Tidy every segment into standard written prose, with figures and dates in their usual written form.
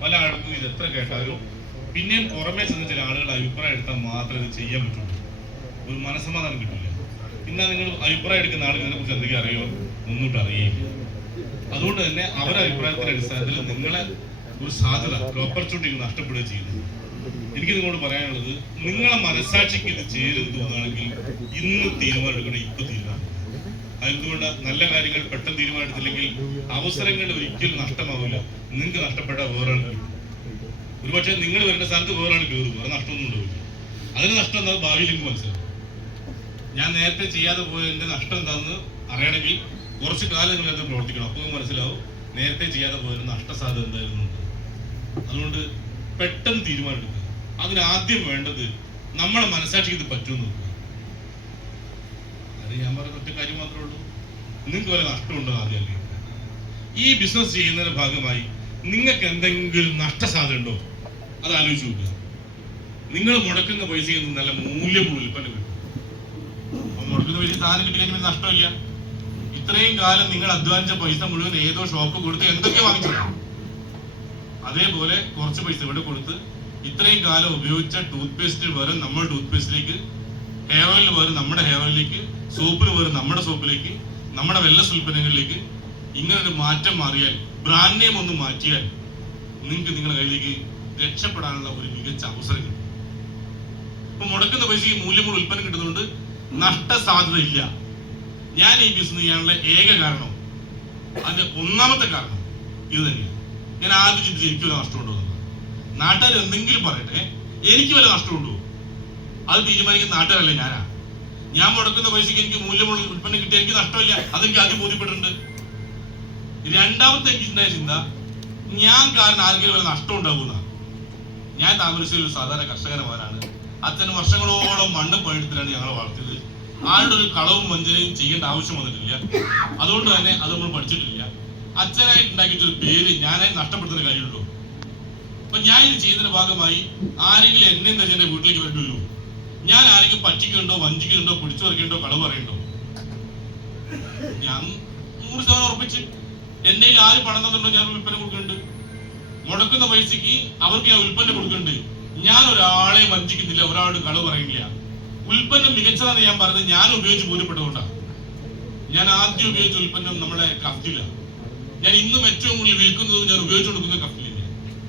പല ആൾക്കും ഇത് എത്ര കേട്ടാലും പിന്നെയും പുറമേ ചെന്ന് ചില ആളുകൾ അഭിപ്രായം എടുത്താൽ മാത്രമേ ഇത് ചെയ്യാൻ പറ്റുള്ളൂ. ഒരു മനസ്സമാധാനം കിട്ടില്ല. പിന്നെ നിങ്ങൾ അഭിപ്രായം എടുക്കുന്ന ആളുകളെ കുറിച്ച് എന്തെങ്കിലും അറിയോ? ഒന്നിട്ട് അറിയില്ല. അതുകൊണ്ട് തന്നെ അവരുടെ അഭിപ്രായത്തിന്റെ അടിസ്ഥാനത്തിൽ നിങ്ങളെ ഒരു സാധ്യത, ഒരു ഓപ്പർച്യൂണിറ്റി നഷ്ടപ്പെടുകയും ചെയ്യുന്നു. എനിക്ക് നിങ്ങളോട് പറയാനുള്ളത്, നിങ്ങളെ മനസാക്ഷിക്ക് ഇത് ചേരുന്നു തോന്നുകയാണെങ്കിൽ ഇന്ന് തീരുമാനം എടുക്കണം, ഇപ്പൊ തീരുമാനം. അതുകൊണ്ട് നല്ല കാര്യങ്ങൾ പെട്ടെന്ന് തീരുമാനമെടുത്തില്ലെങ്കിൽ അവസരങ്ങൾ ഒരിക്കലും നഷ്ടമാവില്ല. നിങ്ങൾക്ക് നഷ്ടപ്പെട്ട വേറൊരാൾ കിട്ടും. ഒരുപക്ഷെ നിങ്ങൾ വരുന്ന സ്ഥലത്ത് വേറൊരാൾ കയറും, വേറെ നഷ്ടമൊന്നും ഉണ്ടാവില്ല. അതിന് നഷ്ടം എന്താ ഭാവിയിൽ എനിക്ക് മനസ്സിലാവും. ഞാൻ നേരത്തെ ചെയ്യാതെ പോയതിന്റെ നഷ്ടം എന്താണെന്ന് അറിയണമെങ്കിൽ കുറച്ച് കാലം നിങ്ങൾ അത് പ്രവർത്തിക്കണം. അപ്പോൾ മനസ്സിലാവും നേരത്തെ ചെയ്യാതെ പോയതിന് നഷ്ടസാധ്യത എന്തായിരുന്നു. അതുകൊണ്ട് പെട്ടെന്ന് തീരുമാനമെടുക്കുക. അതിന് ആദ്യം വേണ്ടത് നമ്മളെ മനസാക്ഷിക്ക് ഇത് പറ്റുമെന്ന് നോക്കുക. അത് ഞാൻ പറയുന്ന ഒറ്റ കാര്യം മാത്രമേ ഉള്ളൂ, നിങ്ങൾക്ക് വല്ല നഷ്ടമുണ്ടോ ആദ്യം അറിയുക. ഈ ബിസിനസ് ചെയ്യുന്നതിന്റെ ഭാഗമായി നിങ്ങൾക്ക് എന്തെങ്കിലും നഷ്ടസാധ്യത ഉണ്ടോ അത് ആലോചിച്ച് നോക്കുക. നിങ്ങൾ മുടക്കുന്ന പൈസയിൽ നിന്ന് നല്ല മൂല്യമുള്ള ഉൽപ്പന്നം കിട്ടും. മുടക്കുന്ന പൈസ സാധനം കിട്ടിക്കഴിഞ്ഞാൽ നഷ്ടമില്ല. ഇത്രയും കാലം നിങ്ങൾ അധ്വാനിച്ച പൈസ മുഴുവൻ ഏതോ ഷോപ്പ് കൊടുത്ത് എന്തൊക്കെ വാങ്ങിച്ചു, അതേപോലെ കുറച്ച് പൈസ ഇവിടെ കൊടുത്ത് ഇത്രയും കാലം ഉപയോഗിച്ച ടൂത്ത് പേസ്റ്റിന് പകരം നമ്മുടെ ടൂത്ത് പേസ്റ്റിലേക്ക്, ഹെയർ ഓയിലിന് പകരം നമ്മുടെ ഹെയർ ഓയിലിലേക്ക്, സോപ്പിന് പകരം നമ്മുടെ സോപ്പിലേക്ക്, നമ്മുടെ വെല്ലസ് ഉൽപ്പന്നങ്ങളിലേക്ക് ഇങ്ങനൊരു മാറ്റം മാറിയാൽ, ബ്രാൻഡ് നെയിം ഒന്ന് മാറ്റിയാൽ നിങ്ങൾക്ക് നിങ്ങളുടെ കയ്യിലേക്ക് രക്ഷപ്പെടാനുള്ള ഒരു മികച്ച അവസരം കിട്ടും. ഇപ്പൊ മുടക്കുന്ന പൈസയ്ക്ക് മൂല്യമുള്ള ഉൽപ്പന്നം കിട്ടുന്നതുകൊണ്ട് നഷ്ടസാധ്യത ഇല്ല. ഞാൻ ഈ ബിസിനസ് ചെയ്യാനുള്ള ഏക കാരണം, അതിന്റെ ഒന്നാമത്തെ കാരണം ഇത് തന്നെയാണ്. ഞാൻ ആദ്യം ചിന്തിച്ച് എനിക്ക് വല്ല നഷ്ടമുണ്ടോ എന്നുള്ളത്. നാട്ടുകാർ എന്തെങ്കിലും പറയട്ടെ, എനിക്ക് വല്ല നഷ്ടമുണ്ടോ അത് തീരുമാനിക്കുന്ന നാട്ടുകാരല്ലേ ഞാനാ. ഞാൻ മുടക്കുന്ന പൈസക്ക് എനിക്ക് മൂല്യമുള്ള ഉൽപ്പന്നം കിട്ടിയ എനിക്ക് നഷ്ടമില്ല, അതെനിക്ക് ആദ്യം ബോധ്യപ്പെട്ടിട്ടുണ്ട്. രണ്ടാമത്തെ എനിക്കുണ്ടായ ചിന്ത, ഞാൻ കാരണം ആർക്കെങ്കിലും വല്ല നഷ്ടം ഉണ്ടാകുന്ന. ഞാൻ താമരശ്ശേരി ഒരു സാധാരണ കർഷകന്റെ മകനാണ്. അച്ഛൻ വർഷങ്ങളോളം മണ്ണ് പണിയെടുത്തിട്ടാണ് ഞങ്ങളെ വളർത്തിയത്. ആരുടെ ഒരു കളവും വഞ്ചനയും ചെയ്യേണ്ട ആവശ്യം വന്നിട്ടില്ല. അതുകൊണ്ട് തന്നെ അത് നമ്മൾ പഠിച്ചിട്ടില്ല. അച്ഛനായിട്ട് ഉണ്ടാക്കിയിട്ടൊരു പേര് ഞാനായി നഷ്ടപ്പെടുത്തുന്ന കാര്യമുള്ളൂ. അപ്പൊ ഞാൻ ഇത് ചെയ്യുന്നതിന്റെ ഭാഗമായി ആരെങ്കിലും എന്നെ എന്താ എന്റെ വീട്ടിലേക്ക് വരണ്ടുള്ളൂ. ഞാൻ ആരെങ്കിലും പറ്റിക്കുന്നുണ്ടോ, വഞ്ചിക്കുന്നുണ്ടോ, പിടിച്ചു പറിക്കുന്നുണ്ടോ, കളവ് പറയുന്നുണ്ടോ? ഞാൻ 100% ഉറപ്പിച്ച് എന്റെ ആര് പണം തന്നിട്ടുണ്ടോ ഞാൻ ഉൽപ്പന്നം കൊടുക്കുന്നുണ്ട്. മുടക്കുന്ന പൈസക്ക് അവർക്ക് ഞാൻ ഉൽപ്പന്നം കൊടുക്കുന്നുണ്ട്. ഞാൻ ഒരാളെ വഞ്ചിക്കുന്നില്ല, ഒരാളോട് കളവ് പറയുന്നില്ല. ഉൽപ്പന്നം മികച്ചതാണ് ഞാൻ പറഞ്ഞത് ഞാൻ ഉപയോഗിച്ച് ബോധ്യപ്പെട്ടതുകൊണ്ടാണ്. ഞാൻ ആദ്യം ഉപയോഗിച്ച ഉൽപ്പന്നം നമ്മളെ കഫ്റ്റില്ല. ഞാൻ ഇന്നും ഏറ്റവും കൂടുതൽ വിൽക്കുന്നത് ഞാൻ ഉപയോഗിച്ചു കൊടുക്കുന്ന കഫ്റ്റിലില്ല.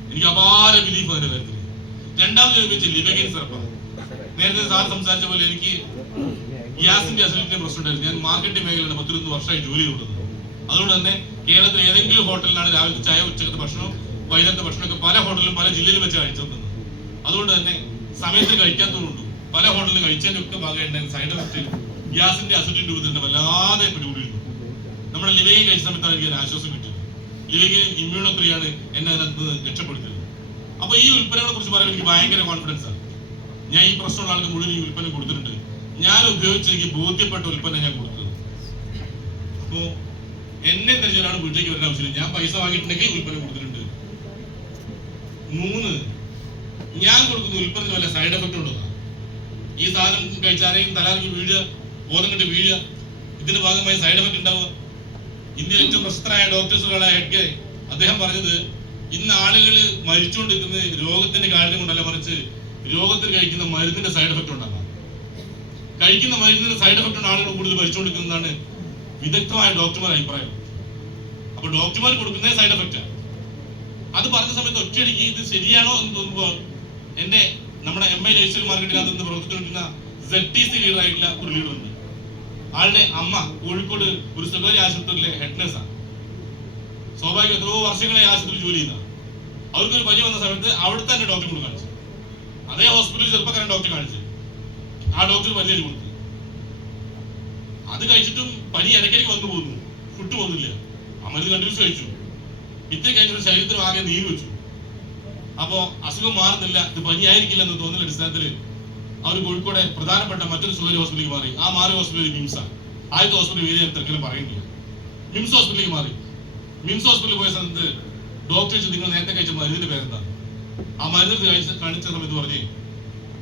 എനിക്ക് അപാര ബിലീഫ് അതിന്റെ കാര്യത്തിൽ. രണ്ടാമത് ഉപയോഗിച്ച ലിവഗൈൻ സിറപ്പാണ്. നേരത്തെ സാർ സംസാരിച്ച പോലെ എനിക്ക് ഗ്യാസിന്റെ അസിഡിറ്റിന്റെ പ്രശ്നം ഉണ്ടായിരുന്നു. ഞാൻ മാർക്കറ്റിംഗ് മേഖലയുടെ 10-11 വർഷമായി ജോലി കൊടുക്കുന്നത്. അതുകൊണ്ട് തന്നെ കേരളത്തിൽ ഏതെങ്കിലും ഹോട്ടലിലാണ് രാവിലത്തെ ചായ, ഉച്ചക്കത്തെ ഭക്ഷണം, വൈകുന്നേരത്തെ ഭക്ഷണമൊക്കെ പല ഹോട്ടലിലും പല ജില്ലയിലും വെച്ച് കഴിച്ചു തന്നത്. അതുകൊണ്ട് തന്നെ സമയത്ത് കഴിക്കാത്തതുകൊണ്ടും പല ഹോട്ടലിലും കഴിച്ചതിന്റെ ഒക്കെ ഭാഗമായിട്ട് സൈഡ് എഫക്റ്റ് ഗ്യാസിന്റെ അസിഡിറ്റി രൂപത്തിൽ വല്ലാതെ പിടികൂടിയിരുന്നു. നമ്മുടെ ലിവഗൈൻ കഴിച്ച സമയത്ത് എനിക്ക് ഒരു ആശ്വാസം കിട്ടും. ലിവഗൈൻ ഇമ്മ്യൂണോത്രിയാണ് എന്നെ അതിനകത്ത് രക്ഷപ്പെടുത്തുന്നത്. അപ്പൊ ഈ ഉൽപ്പന്നങ്ങളെ കുറിച്ച് പറയാൻ എനിക്ക് ഭയങ്കര കോൺഫിഡൻസ് ആണ്. ഞാൻ ഈ പ്രശ്നമുള്ള ആൾക്ക് മുഴുവൻ ഈ ഉൽപ്പന്നം കൊടുത്തിട്ടുണ്ട്. ഞാൻ ഉപയോഗിച്ച് എനിക്ക് ബോധ്യപ്പെട്ട ഉൽപ്പന്നം ഞാൻ കൊടുത്തത്. അപ്പോ എന്നെ തന്നെ ഒരാൾ വീട്ടിലേക്ക് വരേണ്ട ആവശ്യമില്ല. ഞാൻ പൈസ വാങ്ങിയിട്ടുണ്ടെങ്കിൽ ഉൽപ്പന്നം കൊടുത്തിട്ടുണ്ട്. 3, ഞാൻ കൊടുക്കുന്ന ഉൽപ്പന്നത്തിന് വല്ല സൈഡ് എഫക്റ്റ് ഉണ്ടോ? ഈ സാധനം കഴിച്ച് ആരെയും തലാർക്ക് വീഴുക, ബോധം കെട്ട് വീഴുക, ഇതിന്റെ ഭാഗമായി സൈഡ് എഫക്റ്റ് ഉണ്ടാവുക. ഇന്ത്യയിൽ ഏറ്റവും പ്രശസ്തനായ ഡോക്ടേഴ്സുകളായ ഹെഡ്ഗെ അദ്ദേഹം പറഞ്ഞത്, ഇന്ന് ആളുകൾ മരിച്ചുകൊണ്ടിരിക്കുന്നത് രോഗത്തിന്റെ കാര്യം കൊണ്ടല്ല, മറിച്ച് രോഗത്തിൽ കഴിക്കുന്ന മരുന്നിന്റെ സൈഡ് എഫക്റ്റ് ഉണ്ടാകാം. കഴിക്കുന്ന മരുന്നിന്റെ സൈഡ് എഫക്റ്റ് കൊണ്ട് ആളുകൾ കൂടുതൽ മരിച്ചുകൊണ്ടിരിക്കുന്നതാണ് വിദഗ്ധമായ ഡോക്ടർമാരുടെ അഭിപ്രായം. അപ്പൊ ഡോക്ടർമാർ കൊടുക്കുന്ന സൈഡ് എഫക്റ്റാണ്. അത് പറഞ്ഞ സമയത്ത് ഒറ്റയടിക്ക് ഇത് ശരിയാണോ എന്ന് തോന്നുമ്പോൾ എന്റെ നമ്മുടെ MI ലൈഫ്സ്റ്റൈൽ മാർക്കറ്റിനകത്ത് നിന്ന് പ്രവർത്തിച്ചുകൊണ്ടിരുന്ന ZTC ലീഡർ ആയിട്ടുള്ള ഒരു ലീഡർ ഉണ്ട്. ആളുടെ അമ്മ കോഴിക്കോട് ഒരു സ്വകാര്യ ആശുപത്രിയിലെ ഹെഡ് നഴ്സാണ്. സ്വാഭാവിക എത്രയോ വർഷങ്ങളായി ആശുപത്രിയിൽ ജോലി ചെയ്യുന്ന അവർക്കൊരു പനി വന്ന സമയത്ത് അവിടുത്തെ തന്നെ ഡോക്ടർ കൊണ്ട് കാണിച്ചു. അതേ ഹോസ്പിറ്റലിൽ ചെറുപ്പക്കാരൻ ഡോക്ടർ കാണിച്ചു. ആ ഡോക്ടർ മരുന്ന് കൊടുത്തു. അത് കഴിച്ചിട്ടും പനി ഇടയ്ക്കിടയ്ക്ക് വന്നു പോകുന്നു, ഫുഡ് പോകുന്നില്ല. ആ മരുന്ന് കണ്ടിന്യൂസ് കഴിച്ചു. ഇത്രയും കഴിഞ്ഞൊരു ശരീരത്തിന് ആകെ നീര് വെച്ചു. അപ്പോ അസുഖം മാറുന്നില്ല, ഇത് പനിയായിരിക്കില്ല എന്ന് തോന്നുന്ന അടിസ്ഥാനത്തിൽ അവർ കോഴിക്കോടെ പ്രധാനപ്പെട്ട മറ്റൊരു സ്വകാര്യ ഹോസ്പിറ്റലിലേക്ക് മാറി. ആ മാറിയ ഹോസ്പിറ്റൽ മിംസാണ്. ആദ്യത്തെ ഹോസ്പിറ്റൽ വേദന തിരക്കിലും പറയുന്നില്ല. മിംസ് ഹോസ്പിറ്റലിലേക്ക് മാറി. മിംസ് ഹോസ്പിറ്റലിൽ പോയ സമയത്ത് ഡോക്ടർ ചോദിച്ചു, നിങ്ങൾ നേരത്തെ കഴിച്ച മരുന്നിന്റെ പേരെന്താ? ആ മരുന്ന് കാണിച്ച സമയത്ത് പറഞ്ഞേ,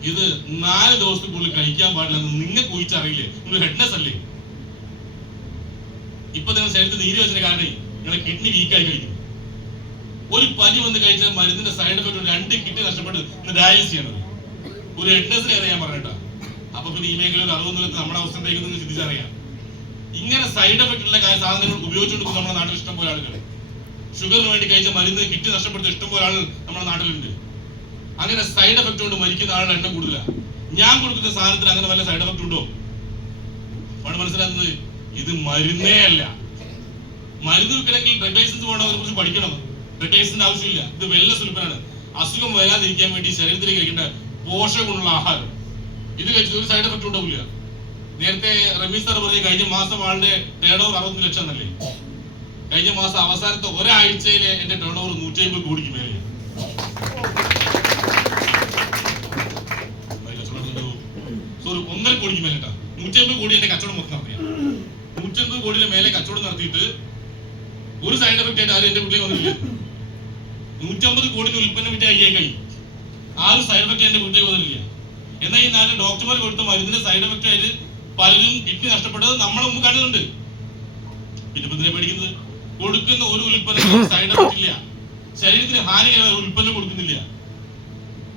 ഇത് 4 ദിവസത്തിനുള്ളിൽ കഴിക്കാൻ പാടില്ലെന്ന് നിങ്ങൾക്ക് ഊഹിച്ചറിയില്ലേ? നിങ്ങൾ ഹെഡ്നെസ് അല്ലേ? ഇപ്പൊ നിങ്ങൾ ശരീരത്തിൽ നീര് വെച്ചതിന്റെ കാരണം നിങ്ങളെ കിഡ്നി വീക്കായി കഴിക്കും. ഒരു പനി വന്ന് കഴിച്ചാൽ മരുന്നിന്റെ സൈഡ് എഫക്ട് 2 കിറ്റ് നഷ്ടപ്പെട്ട് ഡയാലിസിസ് ചെയ്യണത് ഒരു എഡ്നസിനെ ഞാൻ പറഞ്ഞിട്ടാ. അപ്പൊ പിന്നെ ഈ മേഖലയിൽ അറിവൊന്നുമില്ല നമ്മുടെ അവസ്ഥ എന്തായിരിക്കും ചിന്തിച്ചറിയാം. ഇങ്ങനെ സൈഡ് എഫക്ട് ഉള്ള സാധനങ്ങൾ ഉപയോഗിച്ചുകൊണ്ടിരിക്കും നമ്മുടെ നാട്ടിൽ ഇഷ്ടം പോലെ ആളുകൾ. ഷുഗറിന് വേണ്ടി കഴിച്ച മരുന്ന് കിറ്റ് നഷ്ടപ്പെടുത്ത ഇഷ്ടം പോലെ ആളുകൾ നമ്മുടെ നാട്ടിലുണ്ട്. അങ്ങനെ സൈഡ് എഫക്ട് കൊണ്ട് മരിക്കുന്ന ആളുടെ എണ്ണം കൂടുതലാണ്. ഞാൻ കൊടുക്കുന്ന സാധനത്തിന് അങ്ങനെ വല്ല സൈഡ് എഫക്ട് ഉണ്ടോ? ആണ് മനസ്സിലാക്കുന്നത്. ഇത് മരുന്നേ അല്ല. മരുന്ന് വെക്കണമെങ്കിൽ ഡ്രഗ് ലൈസൻസ് വേണം, അതിനെ കുറിച്ച് പഠിക്കണം. ഡ്രഗ് ലൈസൻസിന്റെ ആവശ്യമില്ല. ഇത് വെൽനസ് ഉൽപ്പന്നമാണ്. അസുഖം വരാതിരിക്കാൻ വേണ്ടി ശരീരത്തിലേക്ക് കഴിക്കേണ്ട പോഷക ഗുണമുള്ള ആഹാരം. ഇത് കഴിച്ചിട്ട് ഒരു സൈഡ് എഫക്ട് ഉണ്ടാവില്ല. നേരത്തെ റമീസ് സാർ പറഞ്ഞ കഴിഞ്ഞ മാസം ആളുടെ ടേൺ ഓവർ 60 ലക്ഷം എന്നല്ലേ. കഴിഞ്ഞ മാസം അവസാനത്തെ ഒരാഴ്ചയിലെ എന്റെ ടേൺ ഓവർ 150 കോടിക്ക് മേലെ. സോറി, 1.5 കോടിക്ക് മേലെ. 150 കോടി എന്റെ കച്ചവടം മൊത്തം നടത്തിയ 150 കോടിയുടെ മേലെ കച്ചവടം നടത്തിയിട്ട് ഒരു സൈഡ് എഫക്ട് ആയിട്ട് ആരും എന്റെ വീട്ടിലേക്ക് വന്നില്ല. 150 കോടിയുടെ ഉൽപ്പന്നം വിറ്റ് അയ്യായി കഴിയും. ആരും സൈഡ് എഫക്ട് എന്റെ വീട്ടിലേക്ക് വന്നിട്ടില്ല. എന്നാൽ ഈ 4 ഡോക്ടർമാർ കൊടുത്ത മരുന്നിന്റെ സൈഡ് എഫക്ട് ആയിട്ട് പലരും കിഡ്നി നഷ്ടപ്പെട്ടത് നമ്മളെ മുമ്പ് കണ്ടിട്ടുണ്ട്. പിന്നെ ഇതിനെ പേടിക്കുന്നത് കൊടുക്കുന്ന ഒരു ഉൽപ്പന്നം സൈഡ് എഫക്ട് ഇല്ല, ശരീരത്തിന് ഹാനികരമായ ഒരു ഉൽപ്പന്നം കൊടുക്കുന്നില്ല.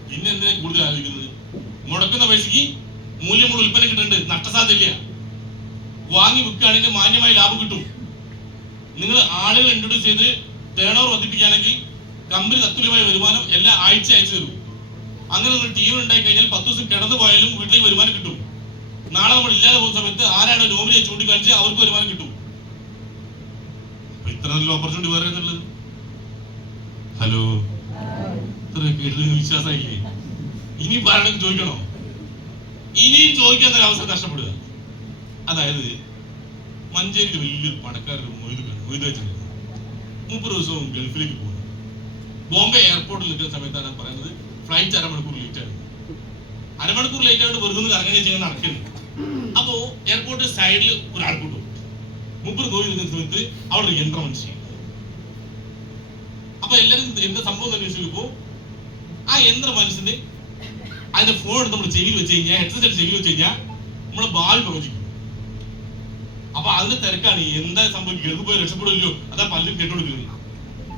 പിന്നെ എന്തിനാ കൂടുതൽ ആലോചിക്കുന്നത്? മുടക്കുന്ന പൈസക്ക് മൂല്യമുള്ള ഉൽപ്പന്നം കിട്ടുന്നുണ്ട്, നഷ്ടസാധ്യതയില്ല. വാങ്ങി വിൽക്കുകയാണെങ്കിൽ മാന്യമായ ലാഭം കിട്ടും. നിങ്ങൾ ആളുകൾ ഇൻട്രൊഡ്യൂസ് ചെയ്ത് ടേൺ ഓവർ വർദ്ധിപ്പിക്കുകയാണെങ്കിൽ കമ്പനി തത്തുല്യമായ വരുമാനം എല്ലാ ആഴ്ച അയച്ചു തരും. അങ്ങനെ ഒരു ടീം ഉണ്ടായി കഴിഞ്ഞാൽ 10 ദിവസം കിടന്നു പോയാലും വീട്ടിലേക്ക് വരുമാനം കിട്ടും. നാളെ നമ്മൾ ഇല്ലാതെ പോകുന്ന സമയത്ത് ആരാണ് നോമിനിയെ ചൂണ്ടിക്കാണിച്ച് അവർക്ക് വരുമാനം കിട്ടും. ഇത്ര നല്ല ഓപ്പർച്യൂണിറ്റി വേറെ എന്നുള്ളത്. ഹലോ, ഇത്ര കേട്ടിട്ട് വിശ്വാസമായില്ലേ? ഇനി പറയണമെങ്കിൽ ചോദിക്കണോ? ഇനിയും ചോദിക്കാൻ തന്നെ അവസരം നഷ്ടപ്പെടുക. അതായത് മഞ്ചേരിയിൽ വലിയൊരു പണക്കാരൊരു മൊയ്തുണ്ടായിരുന്നു. 30 ദിവസവും ഗൾഫിലേക്ക് പോകുന്നു. ബോംബെ എയർപോർട്ടിൽ നിൽക്കുന്ന സമയത്താണ് പറയുന്നത് ഫ്ലൈറ്റ് അരമണിക്കൂർ ലേറ്റ് ആയിരുന്നു. അരമണിക്കൂർ ലേറ്റ് ആയിട്ട് വെറുതെ അങ്ങനെ ചെയ്യാൻ നടക്കുന്നു. അപ്പോ എയർപോർട്ട് സൈഡിൽ ഒരാൾ കൂട്ടും. 30 കോഴി നിൽക്കുന്ന സമയത്ത് അവിടെ ഒരു യന്ത്രം മനുഷ്യ. അപ്പൊ എല്ലാവരും എന്താ സംഭവം അന്വേഷിച്ചപ്പോ ആ യന്ത്ര മനുഷ്യന് അതിന്റെ ഫോൺ എടുത്ത് നമ്മുടെ ചെവിയിൽ വെച്ച് കഴിഞ്ഞാൽ, ഹെഡ്സെറ്റ് ചെവിയിൽ വെച്ച് കഴിഞ്ഞാൽ നമ്മുടെ ഭാവി പ്രവചിക്കും. അപ്പൊ അതിന്റെ തിരക്കാണ് എന്താ സംഭവിക്കും, ഗൾഫ് പോയി രക്ഷപ്പെടില്ലോ, അതാ പലരും കേട്ടോണ്ടിരിക്കുന്നത്.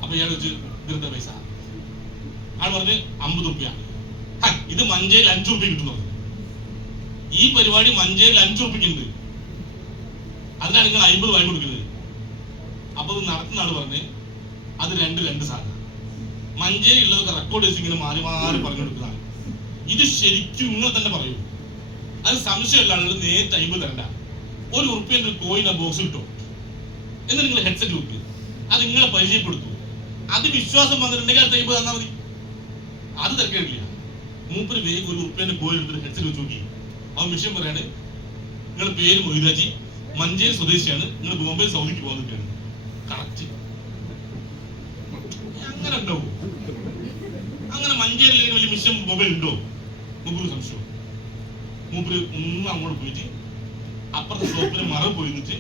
അപ്പൊ ഇയാൾ വെച്ച് ഇതെന്താ പൈസ? ആൾ പറഞ്ഞ് 50 റുപ്യ. ഇത് മഞ്ചേരിയിൽ 5 റുപ്യ കിട്ടുന്നത്. ഈ പരിപാടി മഞ്ചേരിയിൽ 5 റുപ്യക്കുണ്ട്, അതിനാണ് നിങ്ങൾ 50 വാങ്ങി കൊടുക്കുന്നത്. അപ്പൊ ഇത് നടത്തുന്ന ആള് പറഞ്ഞ് അത് 2 സാധനം. മഞ്ചേരി ഉള്ളതൊക്കെ റെക്കോർഡ് വെച്ച് ഇങ്ങനെ മാറി മാറി പറഞ്ഞു കൊടുക്കുന്നതാണ്. ഇത് ശരിക്കും നിങ്ങൾ തന്നെ പറയൂ. അത് സംശയമുള്ള ആളുകൾ നേരിട്ട് 50 തരണ്ട. 1 റുപ്യന്റെ ഒരു കോയിൻ ആ ബോക്സ് കിട്ടും. എന്നിട്ട് നിങ്ങൾ ഹെഡ്സെറ്റ് വെക്ക്, അത് നിങ്ങളെ പരിചയപ്പെടുത്തു. അത് വിശ്വാസം വന്നിട്ടുണ്ടെങ്കിൽ അത് 50 തന്നാൽ മതി. അത് തിരക്കേടില്ല. മൂപ്പര് വേഗം 1 റുപ്യന്റെ കോയിൻ എടുത്തിട്ട് ഹെഡ്സെറ്റ് വെച്ച് നോക്കി. ആ വിഷയം പറയാണ്, നിങ്ങളുടെ പേര് മൊയ്താജി, മഞ്ചേരി സ്വദേശിയാണ്, നിങ്ങൾ ബോംബെ സൗദിക്ക് പോകാൻ നിൽക്കുകയാണ്. കറക്റ്റ്. അങ്ങനെ ഉണ്ടാവും? അങ്ങനെ മഞ്ചേരിയിൽ വലിയ മിഷൻ ബോംബെ ഉണ്ടോ? മൂപ്പര് സംശയം. മൂപ്പര് അങ്ങോട്ട് പോയിട്ട് അപ്പുറത്തെ ഷോപ്പിന് മറവ് പോയി നിന്നിട്ട്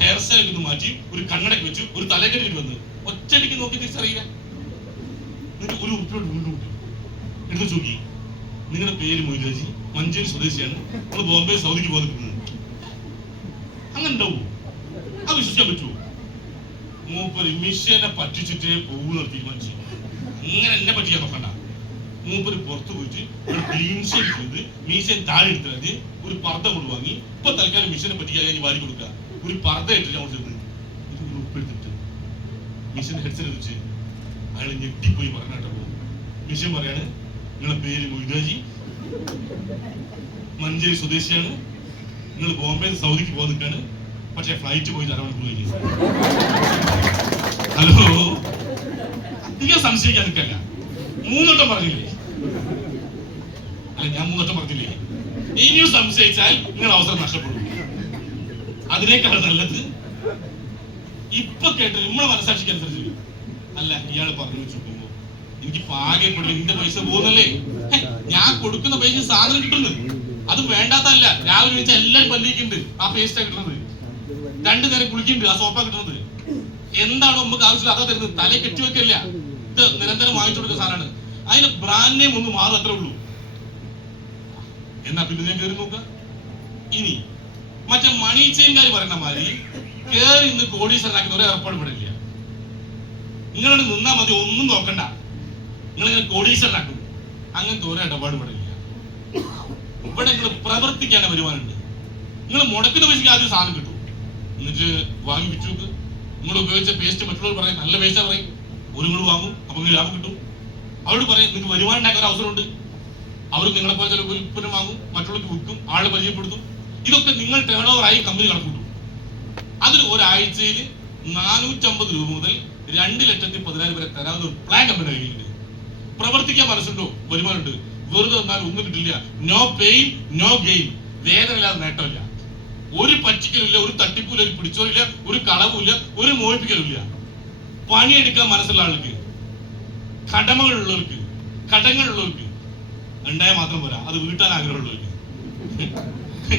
ഹെയർ സ്റ്റൈൽ ഒക്കെ മാറ്റി ഒരു കണ്ണടക്ക് വെച്ച് ഒരു തലക്കെട്ടിട്ട് വന്ന് ഒറ്റയടിക്ക് നോക്കി തിരിച്ചറിയില്ല. എന്നിട്ട് 1 റുപ്യ വീണ്ടും എടുത്ത് നോക്കി, നിങ്ങളുടെ പേര് മൊയ്താജി, മഞ്ചേരി സ്വദേശിയാണ്, നിങ്ങൾ ബോംബെ സൗദിക്ക് പോകാൻ നിൽക്കുന്നത്. അങ്ങനെ ഉണ്ടാവൂ? അത് വിശ്വസിക്കാൻ പറ്റുമോ? മൂപ്പര് മിഷനെ പറ്റിച്ചിട്ടേ പോകുന്ന തീരുമാനിച്ചു. അങ്ങനെ എന്നെ പറ്റിക്കാൻ നോക്കണ്ട. മൂപ്പര് പുറത്തു പോയിട്ട് ഒരു ക്ലീൻ ഷേപ്പ് ചെയ്ത് മീശൻ താഴെ എടുത്തിട്ട് ഒരു പർദ്ദ കൊണ്ടുവാങ്ങി. ഇപ്പൊ തൽക്കാലം മിഷനെ പറ്റിക്കാൻ വാരി കൊടുക്കുക. ഒരു പർദ്ദ ഇട്ടിട്ട് അവിടെ ചെന്ന് ഉപ്പെടുത്തിട്ട് മിഷന്റെ ഹെഡ്സെറ്റ് വെച്ച് അയാൾ ഞെട്ടിപ്പോയി പറഞ്ഞിട്ടോ. മിഷൻ പറയാണ്, നിങ്ങളുടെ പേര് മൊയ്താജി, മഞ്ചേരി സ്വദേശിയാണ്, നിങ്ങൾ ബോംബെ സൗദിക്ക് പോകാൻ നിൽക്കാണ്, പക്ഷെ ഫ്ലൈറ്റ് പോയി അരമണിക്കൂറിലേക്ക്. ഹലോ, അധികം സംശയിക്കാൻ നിൽക്കല്ല. 3 വട്ടം പറഞ്ഞില്ലേ? അല്ല, ഞാൻ 3 വട്ടം പറഞ്ഞില്ലേ? ഇനിയും സംശയിച്ചാൽ നിങ്ങൾ അവസരം നഷ്ടപ്പെടും. അതിനേക്കാൾ നല്ലത് ഇപ്പൊ കേട്ട് നമ്മളെ മനസാക്ഷിക്ക് അനുസരിച്ച് അല്ല ഇയാൾ പറഞ്ഞു വെച്ച് നോക്കുമ്പോ എനിക്ക് പാകപ്പെടും, എന്റെ പൈസ പോകുന്നല്ലേ, ഞാൻ കൊടുക്കുന്ന പൈസ സാധനം കിട്ടുന്നു. അത് വേണ്ടാത്തല്ല. രാവിലെ വെച്ചാൽ എല്ലാവരും പല്ലിക്കുണ്ട്, ആ പേസ്റ്റാ കിട്ടുന്നത്. 2 നേരം കുളിക്കുന്നുണ്ട്, ആ സോപ്പാ കിട്ടുന്നത്. എന്താണോ നമുക്ക് ആവശ്യമില്ല അതാ തരുന്നത്. തല കെട്ടിവെക്കല്ല. ഇത് നിരന്തരം വാങ്ങിച്ചു കൊടുക്കുന്ന സാധനമാണ്. അതിന് ബ്രാൻഡ് നെയിം ഒന്ന് മാറും, അത്രേ ഉള്ളൂ. എന്നാ പിന്നെ ഞാൻ കയറി നോക്കുക. ഇനി മറ്റേ മണി ചെയിൻകാർ പറയുന്ന മാതിരി കയറി ഇന്ന് കോടീശ്വരനാക്കുന്ന ഒരു ഏർപ്പാട് ഇവിടെ ഇല്ല. നിങ്ങളോട് നിന്നാ മതി, ഒന്നും നോക്കണ്ട, നിങ്ങളിങ്ങനെ കോടീശ്വരനാക്കും. അങ്ങനത്തെ ഒരു ഇടപാട് ഇവിടെ ഇല്ല. ഇവിടെ നിങ്ങൾ പ്രവർത്തിക്കാൻ വരുമാനമുണ്ട്. നിങ്ങൾ മുടക്കുന്ന പൈസക്ക് ആദ്യം സാധനം കിട്ടും, എന്നിട്ട് വാങ്ങി വിറ്റു. നിങ്ങൾ ഉപയോഗിച്ച പേസ്റ്റ് മറ്റുള്ളവർ പറയും നല്ല പേസ്റ്റാ പറയും, ഒരു നിങ്ങൾ വാങ്ങും, അപ്പൊ നിങ്ങൾ ലാഭം കിട്ടും. അവരോട് പറയും നിങ്ങൾക്ക് വരുമാനം ഉണ്ടാക്കാൻ അവസരമുണ്ട്. അവർ നിങ്ങളെ പോലെ ചില ഉൽപ്പന്നം വാങ്ങും, മറ്റുള്ളവർക്ക് വിൽക്കും, ആളെ പരിചയപ്പെടുത്തും. ഇതൊക്കെ നിങ്ങൾ ടേൺ ഓവർ ആയി കമ്പനി കണക്കൂട്ടും. അതിൽ ഒരാഴ്ചയിൽ 450 രൂപ മുതൽ 2,10,000 വരെ തരാവുന്ന ഒരു പ്ലാൻ കമ്പനി കഴിയുന്നുണ്ട്. പ്രവർത്തിക്കാൻ മനസ്സുണ്ടോ, വരുമാനമുണ്ട്. വെറുതെ വന്നാൽ ഒന്നും കിട്ടില്ല. No pain no gain. വേദനയില്ലാതെ നേട്ടമില്ല. ഒരു പറ്റിക്കലില്ല, ഒരു തട്ടിപ്പില്ല, ഒരു പിടിച്ചോറില്ല, ഒരു കളവുമില്ല, ഒരു മോഹിപ്പിക്കലില്ല. പണിയെടുക്കാൻ മനസ്സുള്ള ആൾക്ക്, കടമകളുള്ളവർക്ക്, കടങ്ങളുള്ളവർക്ക് ഉണ്ടായാൽ മാത്രം പോരാ, അത് വീട്ടാൻ ആഗ്രഹമുള്ളവർക്ക്.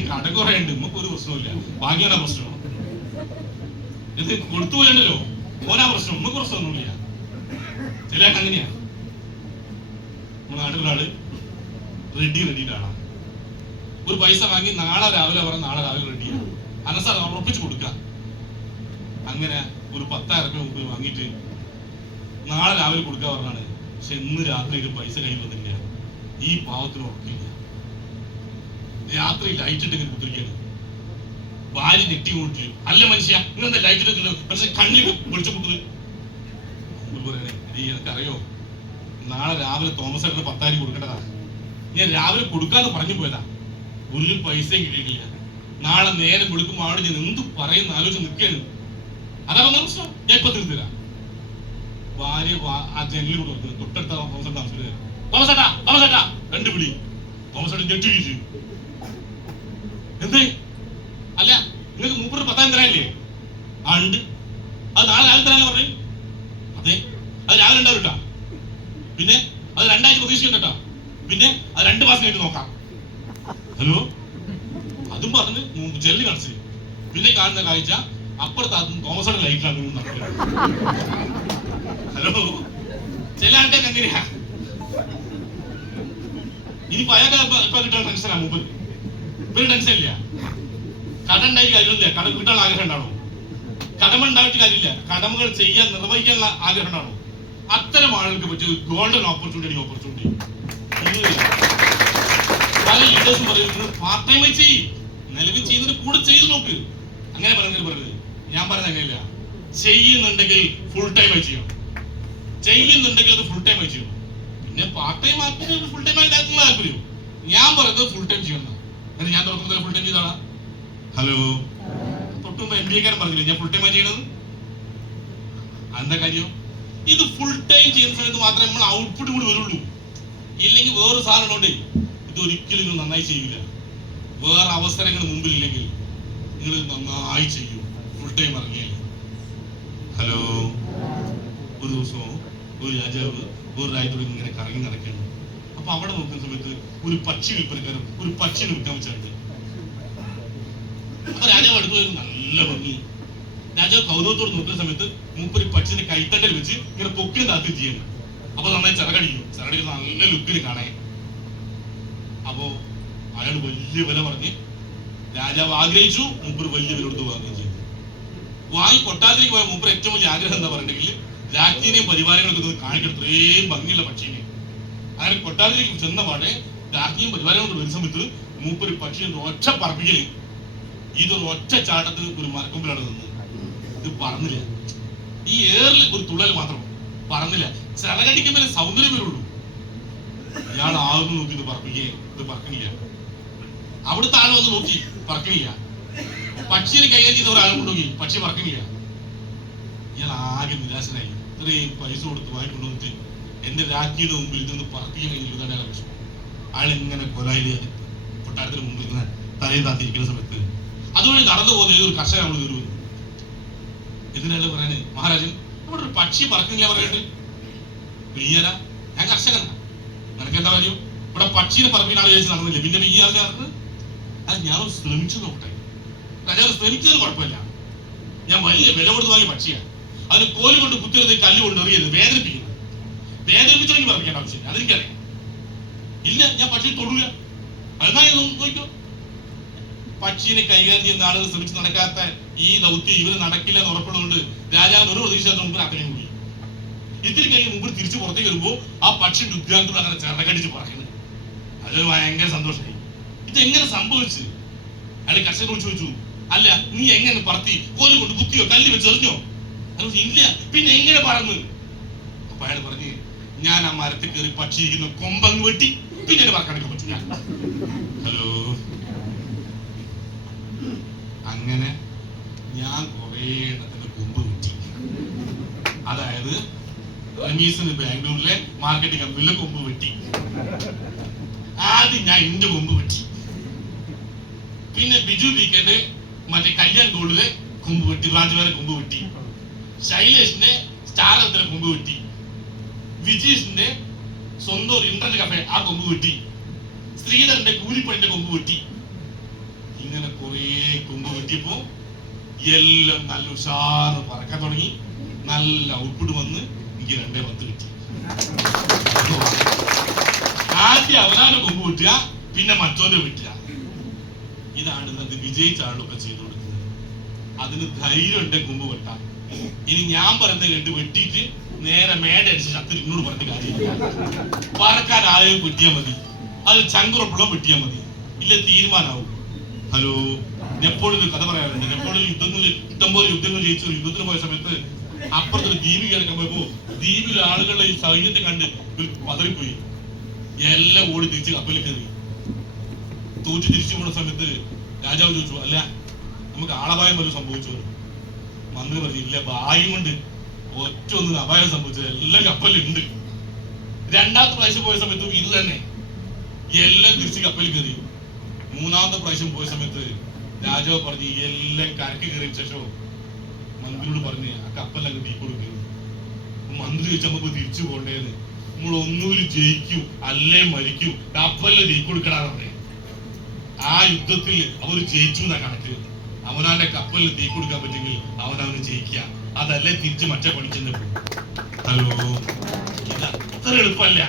കടം കുറെ ഉണ്ട്, നമുക്ക് ഒരു പ്രശ്നമില്ല, വാങ്ങിയാ പ്രശ്നം. ഇത് കൊടുത്തു പോയണ്ടല്ലോ, ഓനാ പ്രശ്നം, നമുക്ക് പ്രശ്നമൊന്നുമില്ല. ചില അങ്ങനെയാ. നമ്മുടെ നാട്ടിലൊരാള് റെഡിയുടെ ആളാണ്. ഒരു പൈസ വാങ്ങി നാളെ രാവിലെ പറഞ്ഞ നാളെ രാവിലെ റെഡിയാണ്. അനസാർ ഉറപ്പിച്ചു കൊടുക്കാം. അങ്ങനെ ഒരു 10,000 രൂപ മുമ്പ് വാങ്ങിയിട്ട് നാളെ രാവിലെ കൊടുക്കാൻ പറഞ്ഞാണ്. പക്ഷെ ഇന്ന് രാത്രി പൈസ കയ്യിൽ വന്നില്ല. ഈ പാവത്തിന് ഉറപ്പില്ല. രാത്രി ലൈറ്റ് ഇട്ട് ഇങ്ങനെ കുത്തിരിക്കുകയാണ്. ഭാര്യ നെറ്റി കൂട്ടി, അല്ല മനുഷ്യ ഇങ്ങനെ ലൈറ്റ് ഇട്ടില്ല, പക്ഷെ കണ്ണിൽ വിളിച്ചു കുത്തുന്നത്. എനിക്കറിയോ, നാളെ രാവിലെ തോമസ് ഏട്ടന് 10,000 കൊടുക്കേണ്ടതാ. ഞാൻ രാവിലെ കൊടുക്കാന്ന് പറഞ്ഞു പോയതാ. ഒരു പൈസയും കിട്ടിയിട്ടില്ല. നാളെ നേരെ കൊടുക്കുമ്പോൾ ആളോട് ഞാൻ എന്ത് പറയുന്ന ആലോചിച്ച് നിൽക്കുകയാണ്. അതാ പറഞ്ഞ പ്രശ്നം. ഞാൻ ഇപ്പൊ തീർത്തില്ല. ഭാര്യ ആ ജനലിൽ കൂടെ തൊട്ടടുത്ത തോമസ് താമസിക്കുന്നത്. തോമസേട്ടാ തോമസേട്ടാ 2 വിളി. തോമസേട്ടൻ ഞെട്ടി വീശു. എന്തേ? അല്ല നിങ്ങൾക്ക് 30,000 തരാനില്ലേ? ആ ഉണ്ട്. അത് നാളെ രാവിലെ തരാനല്ല പറഞ്ഞു. അതെ, അത് രാവിലെ ഉണ്ടാവും കേട്ടോ. പിന്നെ അത് 2 ആഴ്ച പ്രതീക്ഷിക്കണ്ട കേട്ടോ. പിന്നെ അത് 2 മാസം കഴിഞ്ഞ് നോക്കാം. ഹലോ, അതും പറഞ്ഞ് ജെല്ലി കാണിച്ച്. പിന്നെ കാണുന്ന കാഴ്ച അപ്പുറത്ത് തോമസോടെ ലൈറ്റിലാണ്. ഹലോ, ചില ആൾക്കാർക്ക് അങ്ങനെയാ. ഇനിയിപ്പോ അയാൾക്ക് ഇപ്പൊ കിട്ടാൻ ടെൻഷനാ. മുമ്പ് ഇവര് ടെൻഷൻ ഇല്ല. കട ഉണ്ടായിട്ട് കാര്യമില്ല, കട കിട്ടാനുള്ള ആഗ്രഹം ഉണ്ടാണോ? കടമ ഉണ്ടായിട്ട് കാര്യമില്ല, കടമകൾ ചെയ്യാൻ നിർവഹിക്കാനുള്ള ആഗ്രഹം ഉണ്ടാണോ? അത്തരം ആളുകൾക്ക് പറ്റിയ ഗോൾഡൻ ഓപ്പർച്യൂണിറ്റി. പല ലീഡേഴ്സും പറയുന്നത് പാർട്ട് ടൈം ആയി ചെയ്യും, നിലവിൽ ചെയ്യുന്നതിന് കൂടെ ചെയ്തു നോക്ക്. അങ്ങനെ പറയുന്നത് ഞാൻ പറയുന്നത് അങ്ങനെയല്ല. ചെയ്യുന്നുണ്ടെങ്കിൽ ഫുൾ ടൈം ആയി ചെയ്യണം. ചെയ്യുന്നുണ്ടെങ്കിൽ അത് ഫുൾ ടൈം ആയി ചെയ്യണം. പിന്നെ പാർട്ട് ടൈം ആക്കി ഫുൾ ടൈം ആയി താല്പര്യം. ഞാൻ പറയുന്നത് ഫുൾ ടൈം ചെയ്യണം. എന്നിട്ട് ഞാൻ തുറക്കുന്നത് ഫുൾ ടൈം ചെയ്താണ്. ഹലോ, തൊട്ടുമ്പോ MBA കാരൻ പറഞ്ഞില്ലേ ഞാൻ ഫുൾ ടൈം ആയി ചെയ്യണത്? എന്താ കാര്യം? ഇത് ഫുൾ ടൈം ചെയ്യുന്ന സമയത്ത് മാത്രമേ നമ്മൾ ഔട്ട്പുട്ട് കൂടി വരുള്ളൂ. ഇല്ലെങ്കിൽ വേറൊരു സാധനം ഉണ്ടേ, ഇതൊരിക്കലും നിങ്ങൾ നന്നായി ചെയ്യില്ല. വേറെ അവസരങ്ങൾ മുമ്പിൽ ഇല്ലെങ്കിൽ നിങ്ങൾ നന്നായി ചെയ്യും ഫുൾ ടൈം ഇറങ്ങിയാൽ. ഹലോ, ഒരു ദിവസം ഒരു രാജാവ് ഒരു രാജ്യത്തോട് ഇങ്ങനെ കറങ്ങി നടക്കണം. അപ്പൊ അവിടെ നോക്കുന്ന സമയത്ത് ഒരു പക്ഷി വിൽപ്പനക്കാരൻ ഒരു പക്ഷിനെ വിൽക്കാൻ വെച്ചാൽ അപ്പൊ രാജാവ് അടുത്ത് പോയത് നല്ല ഭംഗി. രാജാവ് കൗരവത്തോട് നോക്കുന്ന സമയത്ത് മൂപ്പര് പക്ഷിനെ കൈത്തണ്ടൽ വെച്ച് ഇങ്ങനെ പൊക്കിന് താത്തി ചെയ്യണം. അപ്പൊ നന്നായി ചിറകടിക്കും. ചിറകടിക്ക് നല്ല ലുക്കിൽ കാണാൻ. അപ്പോ അയാൾ വലിയ വില പറഞ്ഞ് രാജാവ് ആഗ്രഹിച്ചു. മൂപ്പര് വലിയ വില കൊടുത്ത് വാങ്ങുകയും ചെയ്തു. വാങ്ങി കൊട്ടാരത്തിലേക്ക് പോയ മൂപ്പര് ഏറ്റവും വലിയ ആഗ്രഹം എന്താ പറഞ്ഞിട്ടുണ്ടെങ്കിൽ രാജ്ഞിനെയും പരിവാരങ്ങളൊക്കെ കാണിക്കണം, ഇത്രയും ഭംഗിയുള്ള പക്ഷിനെ. അങ്ങനെ കൊട്ടാരത്തിലേക്ക് ചെന്ന പാടെ രാജ്ഞിയും പരിവാരങ്ങളൊക്കെ വരുന്ന സമയത്ത് മൂപ്പര് പക്ഷിയെ ഒറ്റ പറപ്പിക്കല്. ഇതൊരു ഒറ്റ ചാട്ടത്തിന് ഒരു മരക്കൊമ്പിലാണ് നിന്നത്. ഇത് പറന്നില്ല. ഈ ഏറിൽ ഒരു തുള്ളൽ മാത്രം പറന്നില്ല. ചിറകടിക്കുമ്പോൾ സൗന്ദര്യം വരുള്ളൂ. ഇയാൾ ആളുകൾ നോക്കി ഇത് പറക്കണില്ല. അവിടുത്തെ ആൾ വന്ന് നോക്കി പറക്കണില്ല. പക്ഷിയെ കൈകാര്യം ചെയ്ത ഒരാൾ കൊണ്ടുപോയി, പക്ഷി പറക്കണില്ല. ഇയാൾ ആകെ നിരാശനായി. ഇത്രയും പൈസ കൊടുത്ത് വാങ്ങിക്കൊണ്ടുവന്നിട്ട് എന്റെ രാജ്ഞിയുടെ മുമ്പിൽ ഇതൊന്ന് പറപ്പിക്കാൻ കഴിഞ്ഞില്ല. വിഷമം. അയാൾ എങ്ങനെ കൊലായില് കൊട്ടാരത്തിന് മുമ്പിൽ നിന്ന് തലയിൽ താത്തിരിക്കുന്ന സമയത്ത് അതുവഴി നടന്നു പോകുന്ന ഏതൊരു കർഷകൻ നമ്മൾ കയറി വന്നു. എന്തിനാണ് പറയാന്? മഹാരാജൻ ഇവിടെ ഒരു പക്ഷി പറക്കുന്നില്ല പറഞ്ഞിട്ട്. പ്രിയര, ഞാൻ കർഷകനാണ്, നിനക്കെന്താ കാര്യം? ഇവിടെ പക്ഷിനെ പറമ്പിന് ആൾ ചോദിച്ച് നടന്നില്ല, പിന്നെ ഈ ആൾ നടന്നത്? അത് ഞാൻ ശ്രമിച്ചു നോക്കട്ടെ. രാജാവ് ശ്രമിച്ചത് കുഴപ്പമില്ല. ഞാൻ വലിയ വില കൊടുത്ത് വാങ്ങിയ പക്ഷിയാണ്. അതിന് കോല് കൊണ്ട് കുത്തിയെടുത്ത് കല്ല് കൊണ്ട് എറിയരുത്, വേദനിപ്പിക്കുന്നത്. വേദനിപ്പിച്ചെങ്കിൽ പറപ്പിക്കേണ്ട ആവശ്യമില്ല, അതെനിക്കറിയാം. ഇല്ല, ഞാൻ പക്ഷിയെ തൊടൂല. അതെന്നാ നോക്കിക്കോ. പക്ഷിനെ കൈകാര്യം ചെയ്യുന്ന ആളുകൾ ശ്രമിച്ച് നടക്കാത്ത ഈ ദൗത്യം ഇവര് നടക്കില്ല എന്ന് ഉറപ്പുള്ളതുകൊണ്ട് രാജാവിന് ഒരു പ്രതീക്ഷ മുമ്പ് അത്രയും കൂടി ഇത്തിരി കഴിഞ്ഞ് മുമ്പ് തിരിച്ചു പുറത്തേക്ക് വരുമ്പോ ആ പക്ഷിയുടെ ഉദ്യാനത്തോട് അങ്ങനെ ചിറകടിച്ച് പറയുന്നത്. അതൊരു ഭയങ്കര സന്തോഷമായി. ഇതെങ്ങനെ സംഭവിച്ചു? അയാൾ കർഷകരോട് ചോദിച്ചു, അല്ല നീ എങ്ങനെ പറത്തി? കോല് കൊണ്ട് കുത്തിയോ കല്ല് വെച്ച് എറിഞ്ഞോ? ഇല്ല, പിന്നെ എങ്ങനെ പറന്ന്? അപ്പൊ അയാൾ പറഞ്ഞ്, ഞാൻ ആ മരത്തിൽ കയറി പക്ഷി ഇരിക്കുന്ന കൊമ്പങ്ങ് വെട്ടി, പിന്നെ പറക്കാൻ പറ്റില്ല. ഹലോ, അങ്ങനെ ഞാൻ കുറെ എണ്ണത്തിന്റെ കൊമ്പ് വെട്ടി. അതായത് റമീസിന് ബാംഗ്ലൂരിലെ മാർക്കറ്റിംഗ് കമ്പനിയിലെ കൊമ്പ് വെട്ടി. ആദ്യം ഞാൻ എന്റെ കൊമ്പ് വെട്ടി, പിന്നെ ബിജു ബീക്കന്റെ മറ്റേ കല്യാൺ ഗോൾഡിലെ കൊമ്പ് വെട്ടി, ബ്രാഞ്ച് കൊമ്പ് വെട്ടി, ശൈലേഷിന്റെ സ്റ്റാർ ഹെൽത്തിലെ കൊമ്പ് വെട്ടി, വിജീഷിന്റെ സ്വന്തം ഒരു ഇന്റർനെറ്റ് കഫേ ആ കൊമ്പ് വെട്ടി, ശ്രീധരന്റെ കൂലിപ്പണിന്റെ കൊമ്പ് വെട്ടി. ഇങ്ങനെ കുറെ കൊമ്പ് വെട്ടിയപ്പോ എല്ലാം നല്ല ഉഷാറ് പറക്കാൻ തുടങ്ങി. നല്ല ഔട്ട്പുട്ട് വന്ന് എനിക്ക് 2:10 കിട്ടി. ആദ്യം അവനാണ് കൊമ്പ് വെട്ടുക, പിന്നെ മറ്റോന്റെ വെട്ടുക. ഇതാണ് ഇന്നത്തെ വിജയിച്ച ആളൊക്കെ ചെയ്തു കൊടുക്കുന്നത്. അതിന് ധൈര്യം ഉണ്ട് കൊമ്പ് വെട്ടാൻ. ഇനി ഞാൻ പറയുന്നത് കേട്ട് വെട്ടിയിട്ട് നേരെ മേടടിച്ച് ശത്രു ഇന്നോട് പറഞ്ഞ കാര്യമില്ല. പറക്കാൻ ആരെയും വെട്ടിയാൽ മതി, അത് ചങ്കുറപ്പുള്ള വെട്ടിയാൽ മതി, ഇല്ല തീരുമാനമാവും. ഹലോ, നെപ്പോളിയൻ കഥ പറയാറുണ്ട്. നെപ്പോളിയൻ യുദ്ധങ്ങളിൽ ഇഷ്ടംപോലെ യുദ്ധങ്ങൾ ജയിച്ചു. യുദ്ധത്തിന് പോയ സമയത്ത് അപ്പുറത്തൊരു ദ്വീപ് കിടക്കാൻ പോയപ്പോ ദ്വീപിലെ ആളുകളുടെ ഈ സൈന്യത്തെ കണ്ട് പതറിപ്പോയി. എല്ലാം ഓടി തിരിച്ച് കപ്പലിൽ കയറി. തോറ്റ് തിരിച്ചു പോണ സമയത്ത് രാജാവ് ചോദിച്ചു, അല്ല നമുക്ക് ആളപായം വല്ലതും സംഭവിച്ചോ? മന്ത്രി പറഞ്ഞു, ഇല്ല, ഭാഗ്യം കൊണ്ട് ഒറ്റ ഒന്നും അപായം സംഭവിച്ചത്, എല്ലാം കപ്പലിലുണ്ട്. രണ്ടാമത്തെ പ്രാവശ്യം പോയ സമയത്തും ഇത് തന്നെ, എല്ലാം തിരിച്ച് കപ്പലിൽ കയറി. മൂന്നാമത്തെ പ്രാവശ്യം പോയ സമയത്ത് രാജാവ് പറഞ്ഞു, എല്ലാം കരക്ക് കയറിയ ശേഷം മന്ത്രിയോട് പറഞ്ഞ് ആ കപ്പലങ്ങ് തീ കൊടുക്കുന്നു. മന്ത്രി ചോദിച്ചാൽ നമുക്ക് തിരിച്ചു പോണ്ടേന്ന്. നമ്മൾ ഒന്നൂര് ജയിക്കും അല്ലേ മരിക്കും, കപ്പലിന് തീ കൊടുക്കണമെന്നേ. ആ യുദ്ധത്തിൽ അവർ ജയിച്ചു എന്നാ കണക്ക്. അവനാന്റെ കപ്പലിന് തീ കൊടുക്കാൻ പറ്റുമെങ്കിൽ അവനവന് ജയിക്കുക, അതല്ലേ തിരിച്ച് മറ്റേ പണിച്ചെന്ന് പോകും. ഹലോ, ഇത് അത്ര എളുപ്പമല്ല.